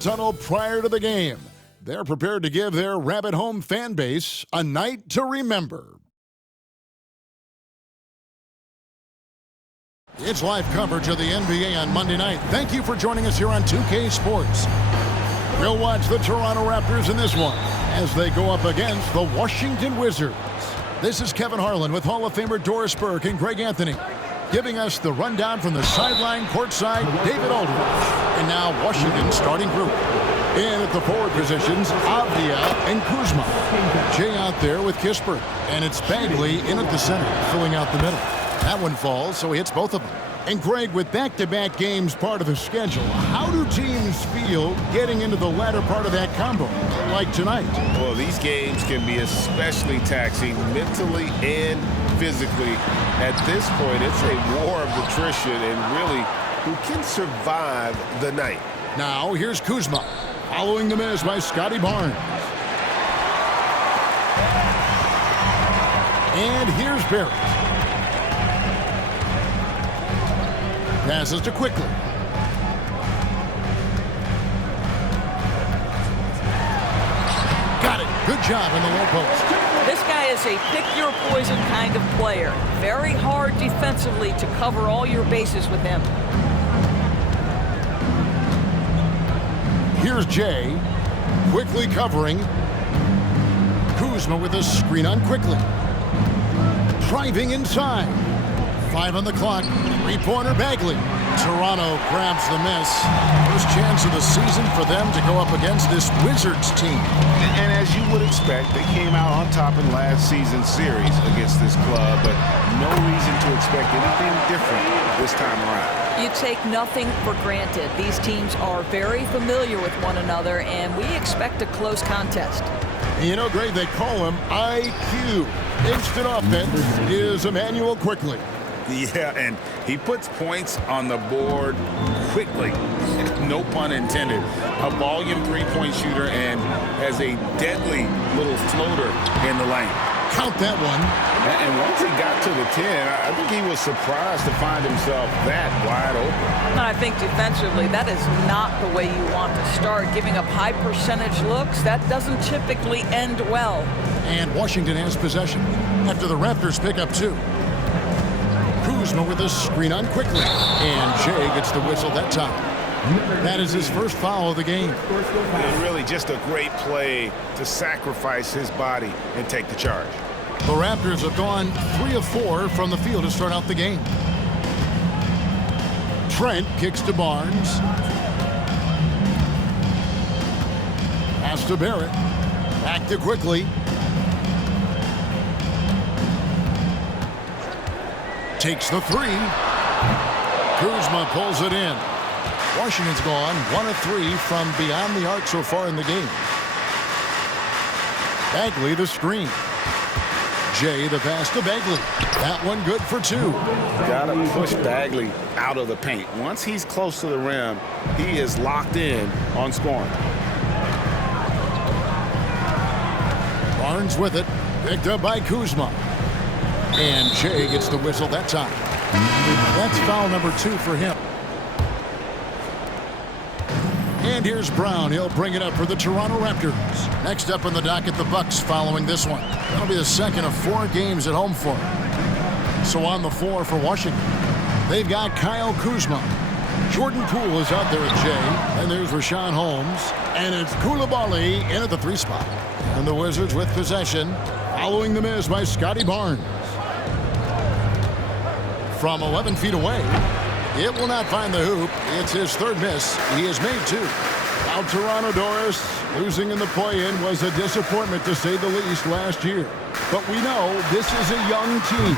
tunnel prior to the game. They're prepared to give their Rabbit Home fan base a night to remember. It's live coverage of the NBA on Monday night. Thank you for joining us here on 2K Sports. We'll watch the Toronto Raptors in this one as they go up against the Washington Wizards. This is Kevin Harlan with Hall of Famer Doris Burke and Greg Anthony, giving us the rundown from the sideline courtside, David Aldridge. And now Washington's starting group. In at the forward positions, Avdia and Kuzma. Jay out there with Kispert. And it's Bagley in at the center, filling out the middle. That one falls, so he hits both of them. And Greg, with back-to-back games part of the schedule, how do teams feel getting into the latter part of that combo, like tonight? Well, these games can be especially taxing mentally and physically. At this point, it's a war of attrition and really who can survive the night. Now, here's Kuzma, following the miss by Scotty Barnes. And here's Barrett. Passes to Quickly. Got it. Good job in the low post. This guy is a pick-your-poison kind of player. Very hard defensively to cover all your bases with him. Here's Jay. Quickly covering. Kuzma with a screen on Quickly. Driving inside. 5 on the clock. Three-pointer Bagley. Toronto grabs the miss. First chance of the season for them to go up against this Wizards team. And as you would expect, they came out on top in last season's series against this club, but no reason to expect anything different this time around. You take nothing for granted. These teams are very familiar with one another, and we expect a close contest. You know, Greg, they call him IQ. Instant offense is Immanuel Quickly. Yeah, and he puts points on the board quickly. No pun intended. A volume three-point shooter and has a deadly little floater in the lane. Count that one. And once he got to the 10, I think he was surprised to find himself that wide open. I think defensively, that is not the way you want to start. Giving up high percentage looks, that doesn't typically end well. And Washington has possession after the Raptors pick up 2. Kuzma with a screen on Quickly. And Jay gets the whistle that time. That is his first foul of the game. And really just a great play to sacrifice his body and take the charge. The Raptors have gone 3 of 4 from the field to start out the game. Trent kicks to Barnes. Pass to Barrett. Back to Quickly. Takes the 3. Kuzma pulls it in. Washington's gone 1 of 3 from beyond the arc so far in the game. Bagley the screen. Jay the pass to Bagley. That one good for 2. Gotta push Bagley out of the paint. Once he's close to the rim, he is locked in on scoring. Barnes with it. Picked up by Kuzma. And Jay gets the whistle that time. That's foul number 2 for him. And here's Brown. He'll bring it up for the Toronto Raptors. Next up on the docket, the Bucks following this one. That'll be the second of 4 games at home for them. So on the floor for Washington, they've got Kyle Kuzma. Jordan Poole is out there with Jay. And there's Rashawn Holmes. And it's Koulibaly in at the 3 spot. And the Wizards with possession, following the miss by Scotty Barnes. From 11 feet away, it will not find the hoop. It's his 3rd miss. He has made 2. Now Toronto, Doris, losing in the play-in was a disappointment to say the least last year. But we know this is a young team.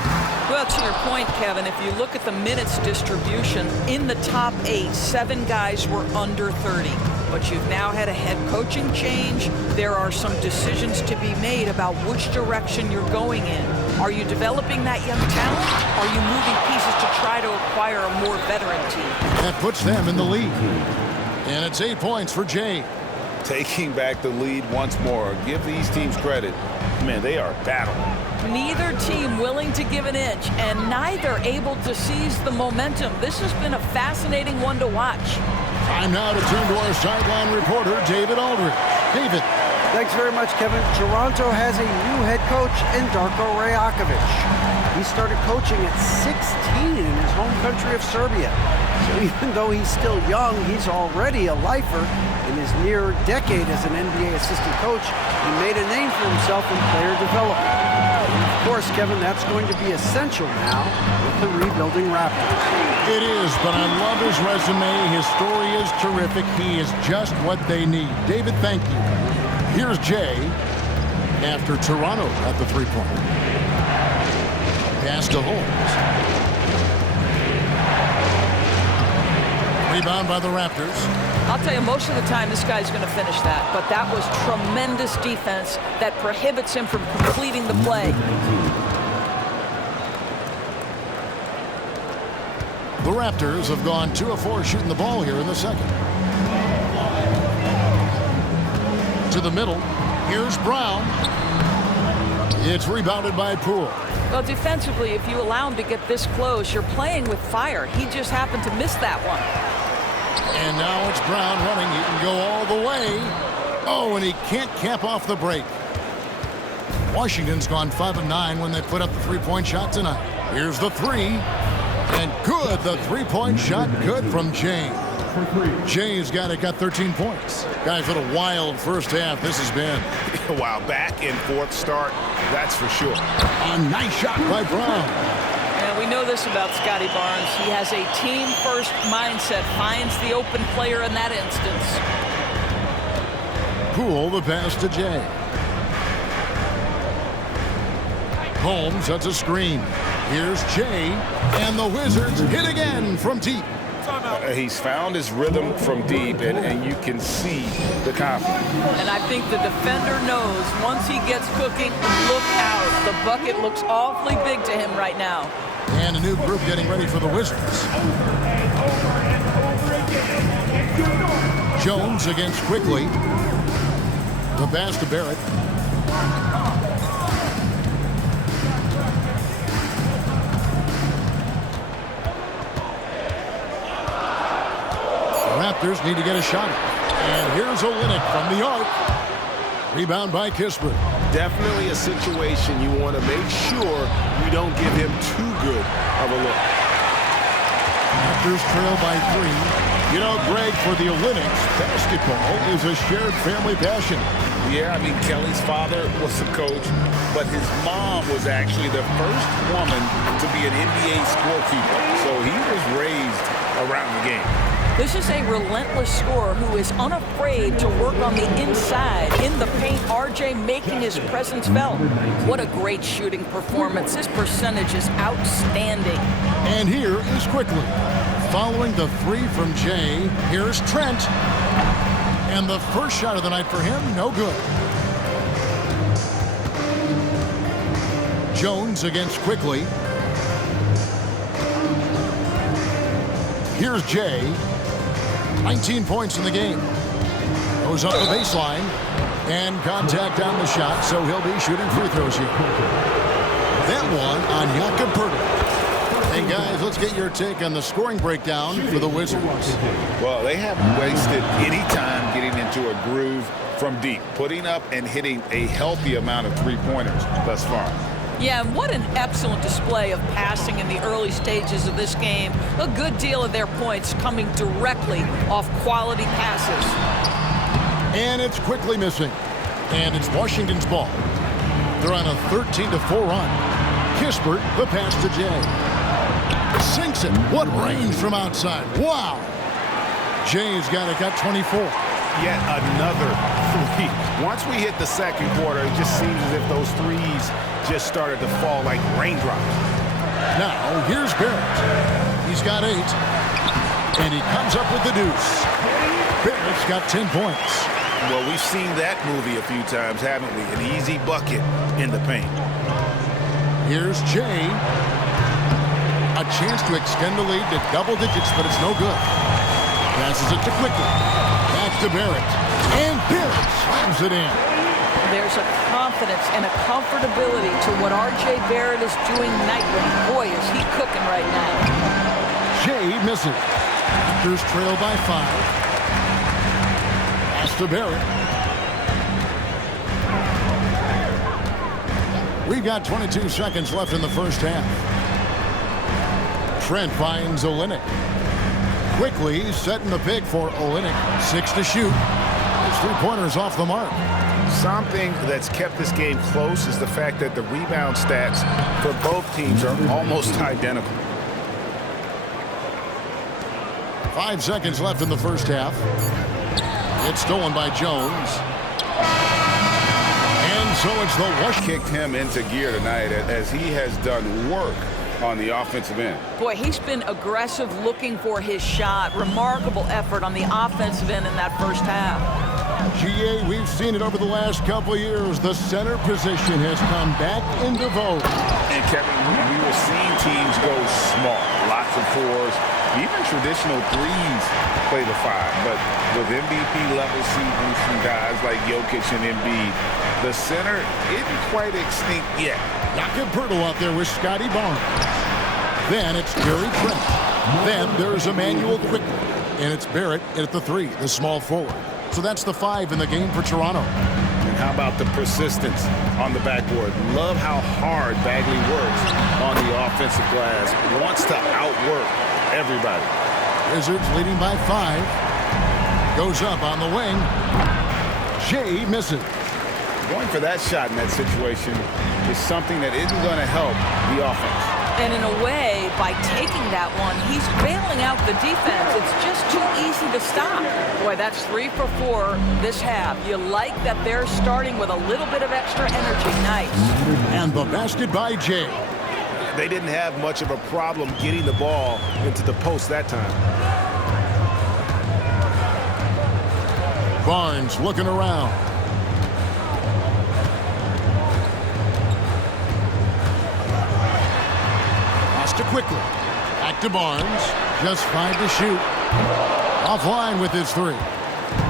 Well, to your point, Kevin, if you look at the minutes distribution, in the top 8, 7 guys were under 30. But you've now had a head coaching change. There are some decisions to be made about which direction you're going in. Are you developing that young talent? Are you moving pieces to try to acquire a more veteran team? That puts them in the lead. And it's 8 points for Jay. Taking back the lead once more. Give these teams credit. Man, they are battling. Neither team willing to give an inch, and neither able to seize the momentum. This has been a fascinating one to watch. Time now to turn to our sideline reporter, David Aldridge. David. Thanks very much, Kevin. Toronto has a new head coach in Darko Rajakovic. He started coaching at 16 in his home country of Serbia. So even though he's still young, he's already a lifer. In his near decade as an NBA assistant coach, he made a name for himself in player development. And of course, Kevin, that's going to be essential now with the rebuilding Raptors. It is, but I love his resume. His story is terrific. He is just what they need. David, thank you. Here's Jay after Toronto at the three-point. Pass to Holmes. Rebound by the Raptors. I'll tell you, most of the time this guy's going to finish that, but that was tremendous defense that prohibits him from completing the play. The Raptors have gone 2 of 4 shooting the ball here in the second. To the middle. Here's Brown. It's rebounded by Poole. Well, defensively, if you allow him to get this close, you're playing with fire. He just happened to miss that one. And now it's Brown running. He can go all the way. Oh, and he can't cap off the break. Washington's gone 5 of 9 when they put up the three-point shot tonight. Here's the three. And good. The three-point shot good from Jay. Jay's got 13 points. Guys, what a wild first half this has been. Wow, back and forth start, that's for sure. A nice shot by Brown. And we know this about Scotty Barnes. He has a team-first mindset, finds the open player in that instance. Poole, the pass to Jay. Holmes sets a screen. Here's Jay, and the Wizards hit again from deep. He's found his rhythm from deep, and you can see the confidence. And I think the defender knows once he gets cooking, look out. The bucket looks awfully big to him right now. And a new group getting ready for the Wizards. Jones against Quickly. The pass to Barrett. Raptors need to get a shot. And here's Olynyk from the arc. Rebound by Kispert. Definitely a situation you want to make sure you don't give him too good of a look. Raptors trail by 3. You know, Greg, for the Olynyks, basketball is a shared family passion. Yeah, I mean, Kelly's father was a coach, but his mom was actually the first woman to be an NBA scorekeeper. So he was raised around the game. This is a relentless scorer who is unafraid to work on the inside. In the paint, RJ making his presence felt. What a great shooting performance. His percentage is outstanding. And here is Quickly. Following the 3 from Jay, here's Trent. And the first shot of the night for him, no good. Jones against Quickly. Here's Jay. 19 points in the game. Goes up the baseline. And contact on the shot, so he'll be shooting free throws here. That one on Jakob Poeltl. Hey, guys, let's get your take on the scoring breakdown for the Wizards. Well, they haven't wasted any time getting into a groove from deep, putting up and hitting a healthy amount of three-pointers thus far. Yeah, and what an excellent display of passing in the early stages of this game. A good deal of their points coming directly off quality passes. And it's Quickly missing. And it's Washington's ball. They're on a 13-4 run. Kispert, the pass to Jay. Sinks it. What range from outside. Wow. Jay's got 24. Yet another 3. Once we hit the second quarter, it just seems as if those threes just started to fall like raindrops. Now, here's Barrett. He's got 8. And he comes up with the deuce. Barrett's got 10 points. Well, we've seen that movie a few times, haven't we? An easy bucket in the paint. Here's Jay. A chance to extend the lead to double digits, but it's no good. Passes it to Quickly. Back to Barrett. And Barrett slams it in. There's a confidence and a comfortability to what R.J. Barrett is doing nightly. Boy, is he cooking right now. Jay misses. Raptors trail by 5. pass to Barrett. We've got 22 seconds left in the first half. Trent finds Olynyk. Quickly setting the pick for Olynyk. 6 to shoot. His three-pointers off the mark. Something that's kept this game close is the fact that the rebound stats for both teams are almost identical. 5 seconds left in the first half. It's stolen by Jones. And so it's the Washington. Kicked him into gear tonight as he has done work on the offensive end. Boy, he's been aggressive looking for his shot. Remarkable effort on the offensive end in that first half. GA, we've seen it over the last couple of years. The center position has come back into vogue. And Kevin, we were seeing teams go small. Lots of fours. Even traditional threes play the 5. But with MVP-level seasons from guys like Jokic and Embiid, the center isn't quite extinct yet. Jakob Poeltl out there with Scotty Barnes. Then it's Gary Trent. Then there's Emmanuel Quickly. And it's Barrett at the 3, the small forward. So that's the 5 in the game for Toronto. And how about the persistence on the backboard? Love how hard Bagley works on the offensive glass. Wants to outwork everybody. Wizards leading by 5. Goes up on the wing. Jay misses. Going for that shot in that situation is something that isn't going to help the offense. And in a way, by taking that one, he's bailing out the defense. It's just too easy to stop. Boy, that's 3 for 4 this half. You like that they're starting with a little bit of extra energy. Nice. And the basket by Jay. They didn't have much of a problem getting the ball into the post that time. Barnes looking around. To Quickly. Back to Barnes. Just 5 to shoot. Offline with his 3.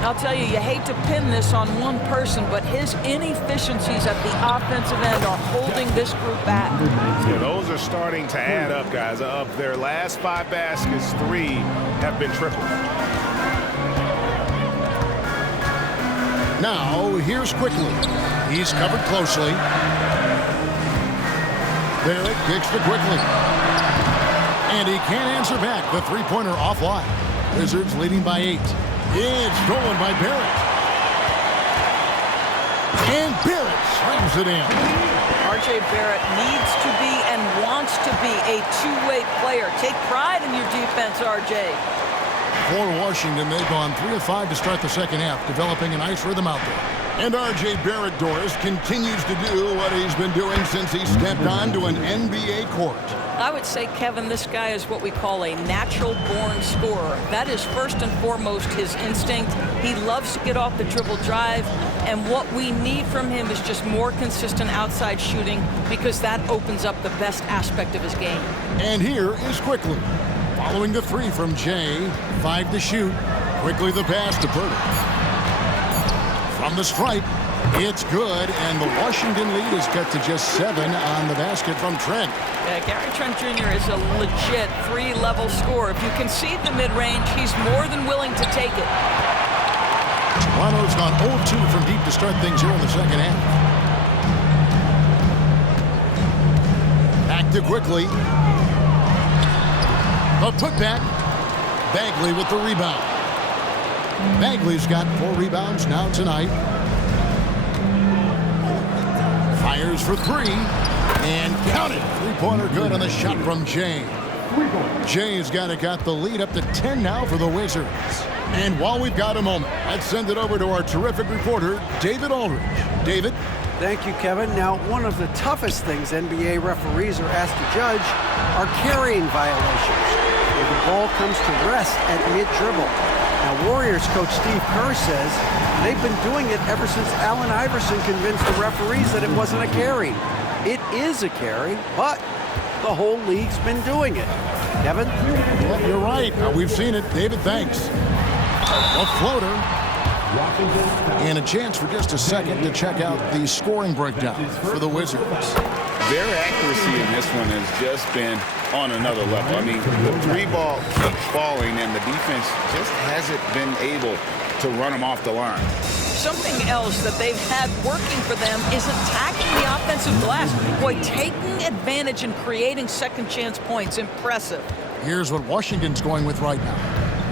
I'll tell you, you hate to pin this on one person, but his inefficiencies at the offensive end are holding this group back. Yeah, those are starting to add up, guys. Of their last 5 baskets, 3 have been triple. Now, here's Quickly. He's covered closely. Barrett kicks to Quickly. And he can't answer back. The three-pointer offline. Wizards leading by 8. It's stolen by Barrett. And Barrett slams it in. R.J. Barrett needs to be and wants to be a two-way player. Take pride in your defense, R.J. For Washington, they've gone 3 of 5 to start the second half, developing a nice rhythm out there. And R.J. Barrett, Doris, continues to do what he's been doing since he stepped onto an NBA court. I would say, Kevin, this guy is what we call a natural-born scorer. That is first and foremost his instinct. He loves to get off the dribble drive, and what we need from him is just more consistent outside shooting because that opens up the best aspect of his game. And here is Quickly. Following the 3 from Jay, 5 to shoot. Quickly the pass to Poeltl. From the stripe, it's good, and the Washington lead is cut to just 7 on the basket from Trent. Gary Trent Jr. is a legit 3-level scorer. If you concede the mid-range, he's more than willing to take it. Toronto's gone 0-2 from deep to start things here in the second half. Back to Quickly. A putback. Bagley with the rebound. Bagley's got 4 rebounds now tonight. Fires for 3. And count it. Three-pointer good on the shot from Jay. Jay's got the lead up to 10 now for the Wizards. And while we've got a moment, let's send it over to our terrific reporter, David Aldridge. David? Thank you, Kevin. Now, one of the toughest things NBA referees are asked to judge are carrying violations, where the ball comes to rest at mid-dribble. Now, Warriors coach Steve Kerr says they've been doing it ever since Allen Iverson convinced the referees that it wasn't a carry. It is a carry, but the whole league's been doing it. Kevin? Well, you're right. We've seen it. David, thanks. A floater. And a chance for just a second to check out the scoring breakdown for the Wizards. Their accuracy in this one has just been on another level. I mean, the 3 ball keeps falling, and the defense just hasn't been able to run them off the line. Something else that they've had working for them is attacking the offensive glass. Boy, taking advantage and creating second chance points. Impressive. Here's what Washington's going with right now.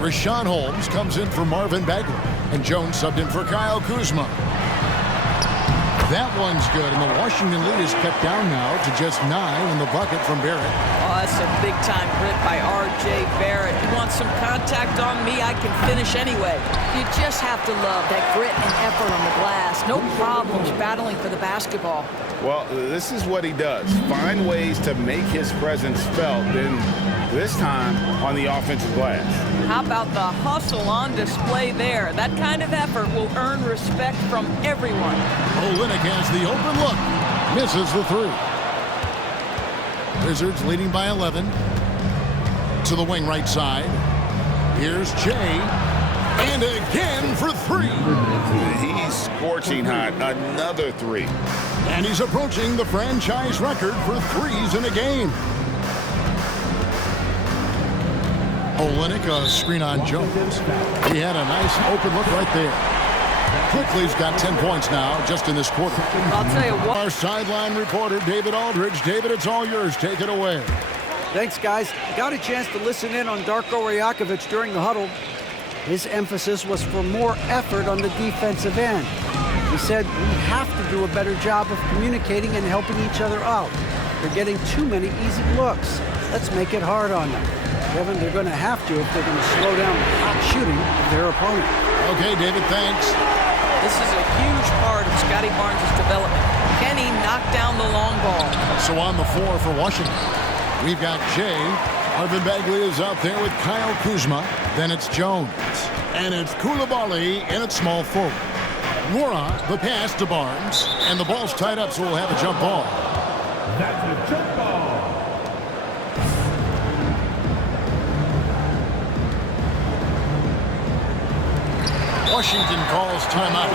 Rashawn Holmes comes in for Marvin Bagley, and Jones subbed in for Kyle Kuzma. That one's good, and the Washington lead is cut down now to just 9 in the bucket from Barrett. Oh, that's a big-time grit by R.J. Barrett. You want some contact on me, I can finish anyway. You just have to love that grit and effort on the glass. No problems battling for the basketball. Well, this is what he does. Find ways to make his presence felt, and this time on the offensive glass. How about the hustle on display there? That kind of effort will earn respect from everyone. Olynyk has the open look. Misses the 3. Wizards leading by 11. To the wing right side. Here's Jay. And again for 3. He's scorching hot. Another 3. And he's approaching the franchise record for 3s in a game. Olynyk, a screen on Jones. He had a nice open look right there. Quickly's got 10 points now just in this quarter. I'll tell you what. Our sideline reporter, David Aldridge. David, it's all yours. Take it away. Thanks, guys. Got a chance to listen in on Darko Rajakovic during the huddle. His emphasis was for more effort on the defensive end. He said we have to do a better job of communicating and helping each other out. They're getting too many easy looks. Let's make it hard on them. Kevin, they're going to have to if they're going to slow down the hot shooting of their opponent. Okay, David, thanks. This is a huge part of Scotty Barnes' development. Can he knock down the long ball? So on the floor for Washington, we've got Jay. Marvin Bagley is out there with Kyle Kuzma. Then it's Jones. And it's Coulibaly in at small forward. Nwora, the pass to Barnes. And the ball's tied up, so we'll have a jump ball. That's a jump ball. Washington calls timeout.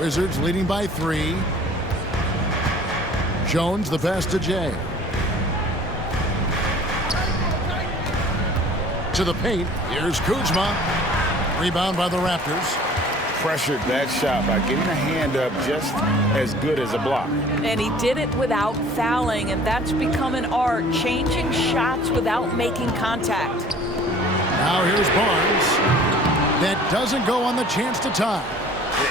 Wizards leading by 3. Jones, the pass to Jay. To the paint. Here's Kuzma. Rebound by the Raptors. Pressured that shot by getting a hand up just as good as a block. And he did it without fouling, and that's become an art, changing shots without making contact. Now here's Barnes. That doesn't go on the chance to tie.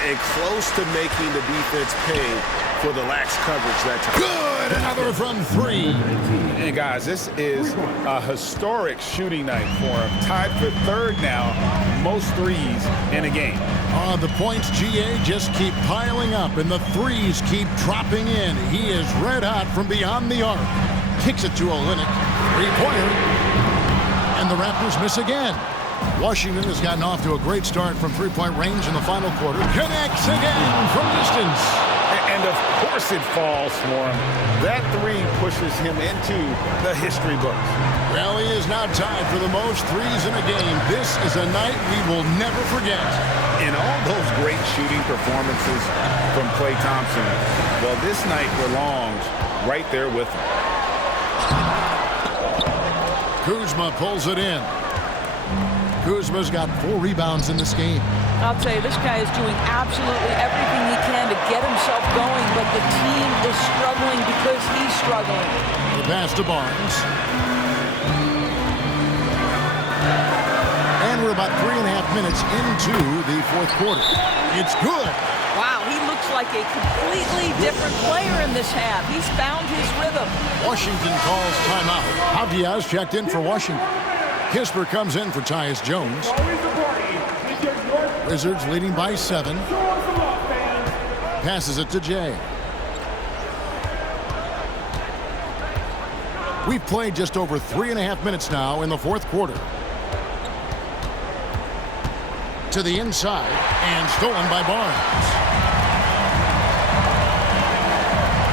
And close to making the defense pay for the lax coverage that time. Good! Another from 3. And guys, this is a historic shooting night for him. Tied for 3rd now, most 3s in a game. The points, GA, just keep piling up, and the 3s keep dropping in. He is red hot from beyond the arc. Kicks it to Olynyk. 3-pointer. And the Raptors miss again. Washington has gotten off to a great start from 3-point range in the final quarter. Connects again from distance. And of course it falls for him. That 3 pushes him into the history books. Well, he is now tied for the most 3s in a game. This is a night we will never forget. In all those great shooting performances from Klay Thompson, well, this night belongs right there with him. Kuzma pulls it in. Kuzma's got 4 rebounds in this game. I'll tell you, this guy is doing absolutely everything he can to get himself going, but the team is struggling because he's struggling. The pass to Barnes. And we're about 3.5 minutes into the 4th quarter. It's good. Wow, he looks like a completely different player in this half. He's found his rhythm. Washington calls timeout. Diaz checked in for Washington. Kisper comes in for Tyus Jones. Wizards leading by 7. Passes it to Jay. We've played just over 3.5 minutes now in the 4th quarter. To the inside and stolen by Barnes.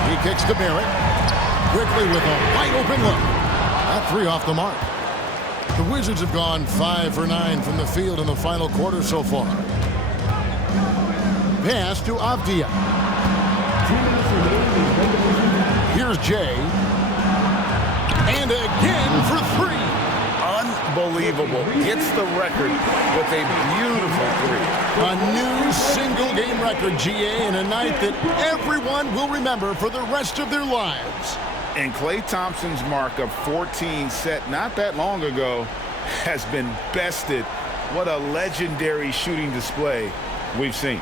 He kicks to Barrett. Quickly with a wide open look. That 3 off the mark. The Wizards have gone 5 for 9 from the field in the final quarter so far. pass to Avdia. Here's Jay. And again for three. Unbelievable. Gets the record with a beautiful three. A new single-game record, GA, in a night that everyone will remember for the rest of their lives. And Klay Thompson's mark of 14 set not that long ago has been bested. What a legendary shooting display we've seen.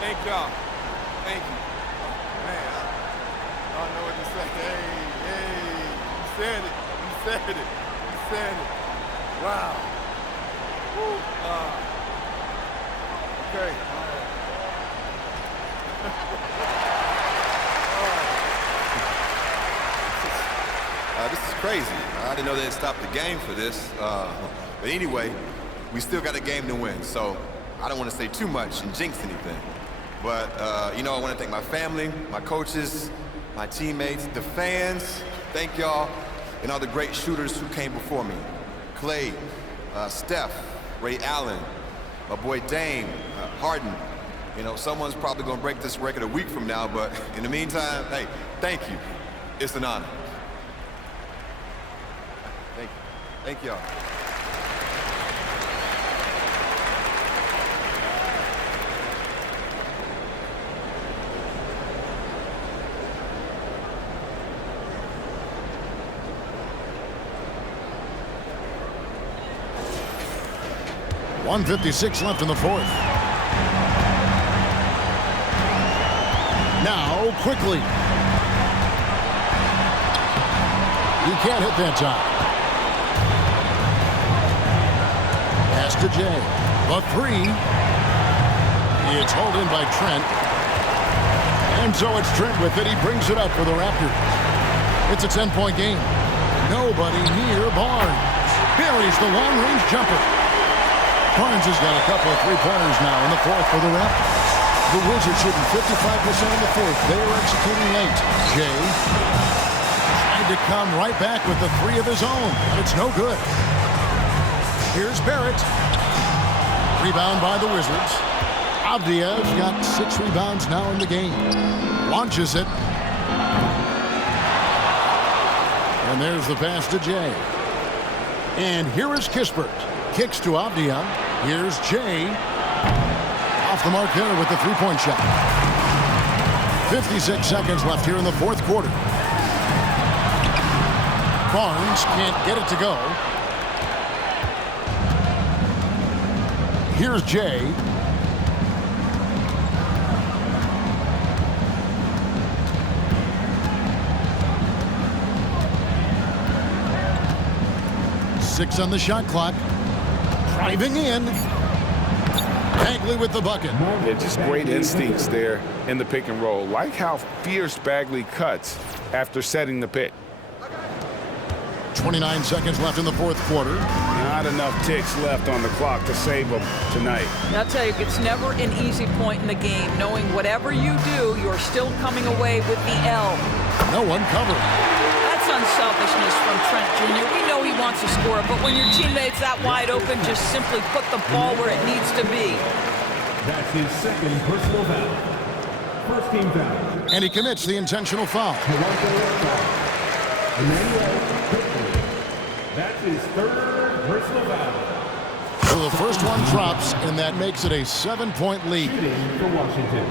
Thank y'all. Thank you. Man, I don't know what to say. Hey, you said it. You said it. You said it. Wow. Woo. Okay. This is crazy. I didn't know they'd stop the game for this. But anyway, we still got a game to win, so I don't want to say too much and jinx anything. But, you know, I want to thank my family, my coaches, my teammates, the fans. Thank y'all, and all the great shooters who came before me. Klay, Steph, Ray Allen, my boy Dame, Harden. You know, someone's probably going to break this record a week from now, but in the meantime, hey, thank you. It's an honor. Thank you. Thank y'all. .156 left in the fourth. Now, quickly. He can't hit that time. Pass to Jay. The three. It's hauled in by Trent. And so it's Trent with it. He brings it up for the Raptors. It's a 10-point game. Nobody near Barnes. Buries the long-range jumper. Barnes has got a couple of three-pointers now in the fourth for the Raptors. The Wizards shooting 55% in the fourth. They are executing late. Jay tried to come right back with the three of his own. It's no good. Here's Barrett. Rebound by the Wizards. Avdia's got 6 rebounds now in the game. Launches it. And there's the pass to Jay. And here is Kispert. Kicks to Avdia. Here's Jay. Off the mark there with the three-point shot. 56 seconds left here in the fourth quarter. Barnes can't get it to go. Here's Jay. Six on the shot clock. Driving in. Bagley with the bucket. Yeah, just great instincts there in the pick and roll. Like how fierce Bagley cuts after setting the pick. 29 seconds left in the fourth quarter. Not enough ticks left on the clock to save them tonight. I'll tell you, it's never an easy point in the game, knowing whatever you do, you're still coming away with the L. No one covered. That's unselfishness from Trent Jr. We know he wants to score, but when your teammate's that wide open, just simply put the ball where it needs to be. That's his second personal foul. First team foul. And he commits the intentional foul. That's his third personal foul. So the first one drops, and that makes it a 7-point lead. Shooting for Washington.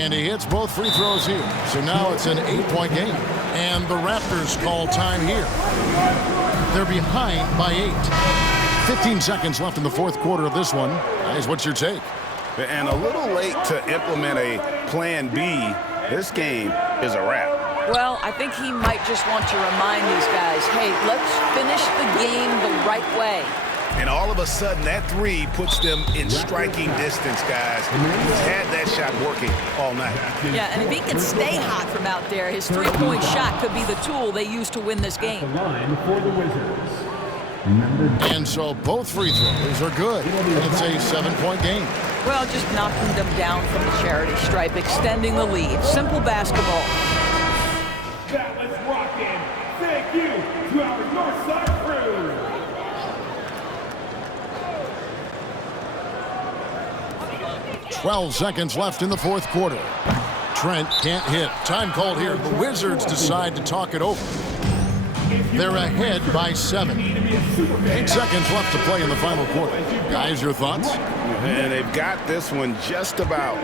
And he hits both free throws here. So now it's an 8-point game. And the Raptors call time here. They're behind by 8. 15 seconds left in the fourth quarter of this one. Guys, what's your take? And a little late to implement a plan B. This game is a wrap. Well, I think he might just want to remind these guys, hey, let's finish the game the right way. And all of a sudden, that three puts them in striking distance, guys. He's had that shot working all night. Yeah, and if he can stay hot from out there, his three-point shot could be the tool they use to win this game. The line for the Wizards. And so both free throws are good. It's a 7-point game. Well, just knocking them down from the charity stripe, extending the lead. Simple basketball. That was rocking. Thank you to our Northside crew. "12 seconds left in the fourth quarter. Trent can't hit. Time called here. The Wizards decide to talk it over. They're ahead by 7. 8 seconds left to play in the final quarter. Guys, your thoughts? And they've got this one just about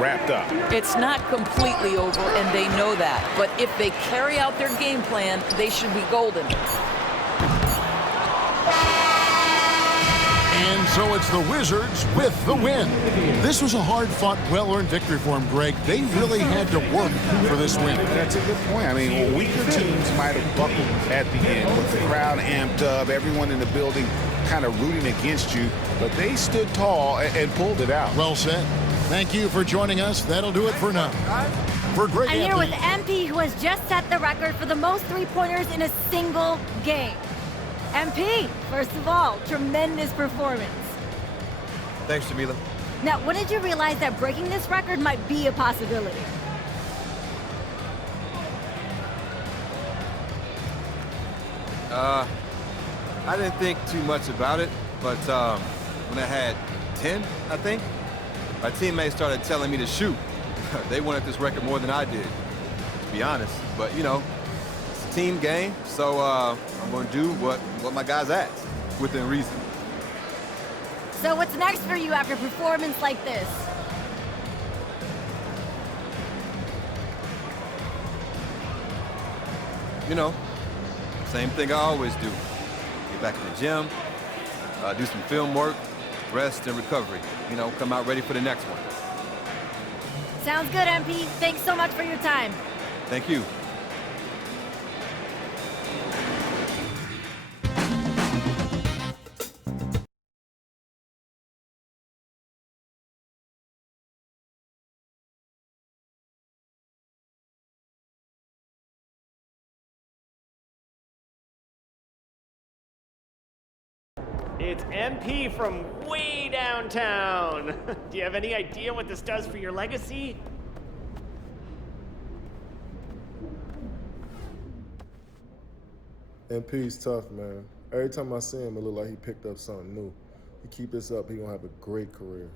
wrapped up. It's not completely over, and they know that. But if they carry out their game plan, they should be golden. And so it's the Wizards with the win. This was a hard-fought, well-earned victory for them, Greg. They really had to work for this win. That's a good point. I mean, weaker teams might have buckled at the end with the crowd amped up, everyone in the building kind of rooting against you, but they stood tall and pulled it out. Well said. Thank you for joining us. That'll do it for now. For Greg I'm here Anthony. with MP, who has just set the record for the most three-pointers in a single game. MP, first of all, tremendous performance. Thanks, Jamila. Now, when did you realize that breaking this record might be a possibility? I didn't think too much about it, but when I had 10, I think, my teammates started telling me to shoot. They wanted this record more than I did, to be honest. But, you know, it's a team game, so I'm going to do what my guys ask, within reason. So what's next for you after a performance like this? You know, same thing I always do. Get back in the gym, do some film work, rest and recovery. You know, come out ready for the next one. Sounds good, MP. Thanks so much for your time. Thank you. It's MP from way downtown. Do you have any idea what this does for your legacy? MP's tough, man. Every time I see him, it look like he picked up something new. He keep this up, he gonna have a great career.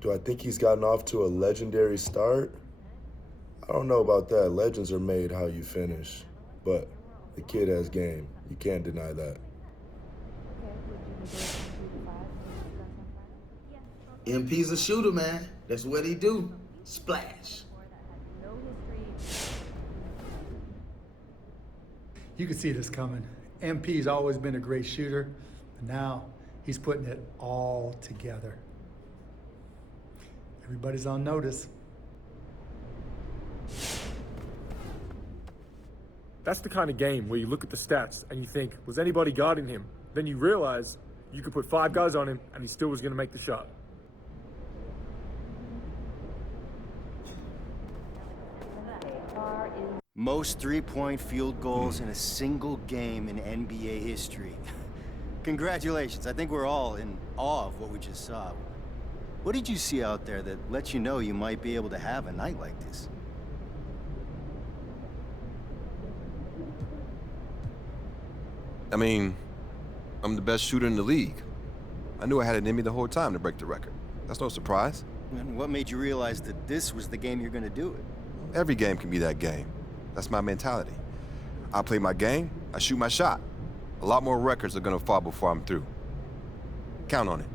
Do I think he's gotten off to a legendary start? I don't know about that. Legends are made how you finish. But the kid has game. You can't deny that. MP's a shooter, man. That's what he do. Splash. You could see this coming. MP's always been a great shooter, but now he's putting it all together. Everybody's on notice. That's the kind of game where you look at the stats and you think, was anybody guarding him? Then you realize you could put 5 guys on him and he still was going to make the shot. Most three-point field goals in a single game in NBA history. Congratulations. I think we're all in awe of what we just saw. What did you see out there that lets you know you might be able to have a night like this? I mean, I'm the best shooter in the league. I knew I had it in me the whole time to break the record. That's no surprise. And what made you realize that this was the game you're going to do it? Every game can be that game. That's my mentality. I play my game, I shoot my shot. A lot more records are going to fall before I'm through. Count on it.